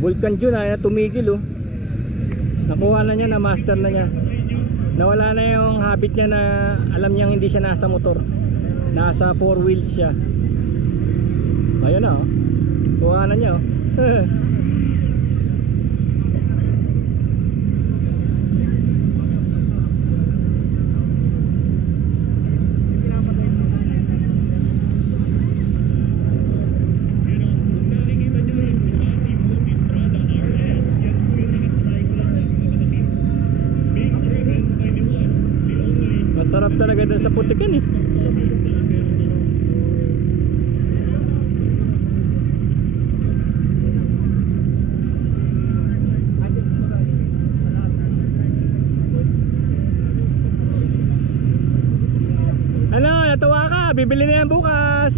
Vulcan June na tumigil oh. Nakuha na niya, na master na niya. Nawala na yung habit niya na alam niyang hindi siya nasa motor. Nasa 4 wheels siya. Ayun na oh. Kuha na niya oh. Masarap talaga dun sa putikan eh. Ano, natuwa ka? Bibili na yan bukas.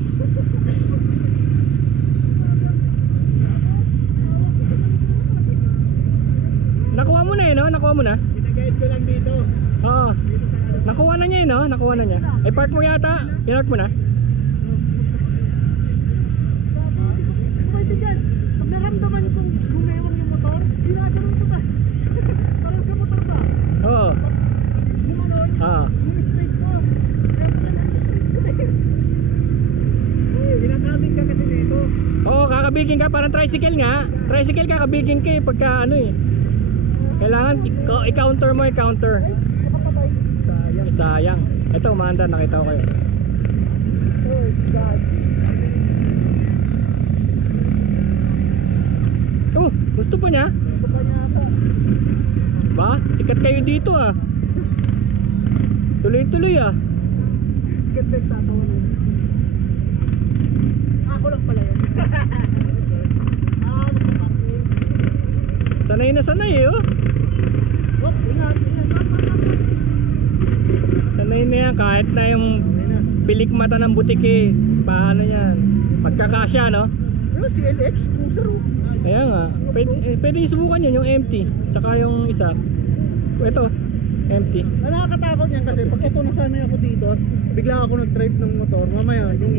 Nakuha mo na eh, no? Nakuha mo na? Pinag-guide ko lang dito. Oo. Nakuha na niya eh, no? Nakuha na niya. Eh, park mo yata. Pinark mo na? Pwede dyan. Pag naramdaman kong gumewang yung motor, ginagano ito ba? Parang sa motor ba? Oo. Gumanon, Ah. yung straight ko. Kaya pala na-straight ko eh. Ginagraming ka kasi dito. Oo, kakabigin ka. Parang tricycle nga. Tricycle kakabigin ka eh. Pagka ano eh. Kailangan i-counter mo, i-counter. Nakapatay. Sayang. Eh, sayang. Ito, umaandar. Nakita ko kayo. Oh God. Oh, gusto pa niya? Ito pa niya ata. Ba? Sikat kayo dito ah. Tuloy-tuloy ah. Sikat ba yung tatawa na yun? Ako lang pala yun. Nagpaparking. Sanay na sanay eh oh. Oh, ingat, ingat. Sanay na yan. Kahit na yung pilik mata ng butik eh. Paano yan? Pagkakasya no? Pero si LX, cruiser oh. Kaya nga. Pwede nyo subukan yun. Yung empty. Tsaka yung isa. Ito. Empty. Nakakatakot yan kasi pag ito nasanay ako dito, bigla ako nag-drive ng motor. Mamaya yung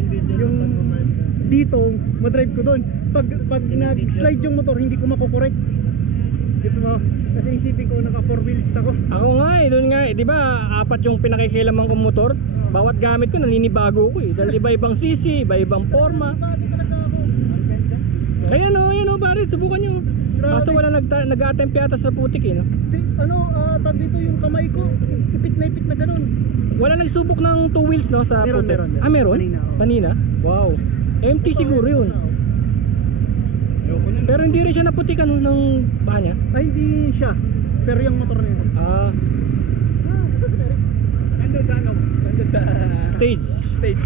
dito, madrive ko doon. Pag nag-slide yung motor, hindi ko makokorek. Gets mo? Kasi isipin ko naka 4 wheels ako. Ako nga eh. Doon nga eh. Di ba 4 yung pinakikilaman kong motor? Bawat gamit ko naninibago ko eh. Dahil iba-ibang sisi, iba-ibang forma. Bakit talaga ako? Ayan o pare. Subukan nyo. Kaso wala nag-attempt yata sa putik eh no? Tag dito yung kamay ko, ipit na ganun. Wala nagsubok ng 2 wheels no sa Meron, putik? meron. Ah meron? Kanina, oo. Kanina? Wow. Empty siguro yun. Pero hindi rin siya naputikan ng paa niya? Ay, hindi siya. Pero yung motor na yun. Ah, Nandun sa ano? Nandun sa stage. stage.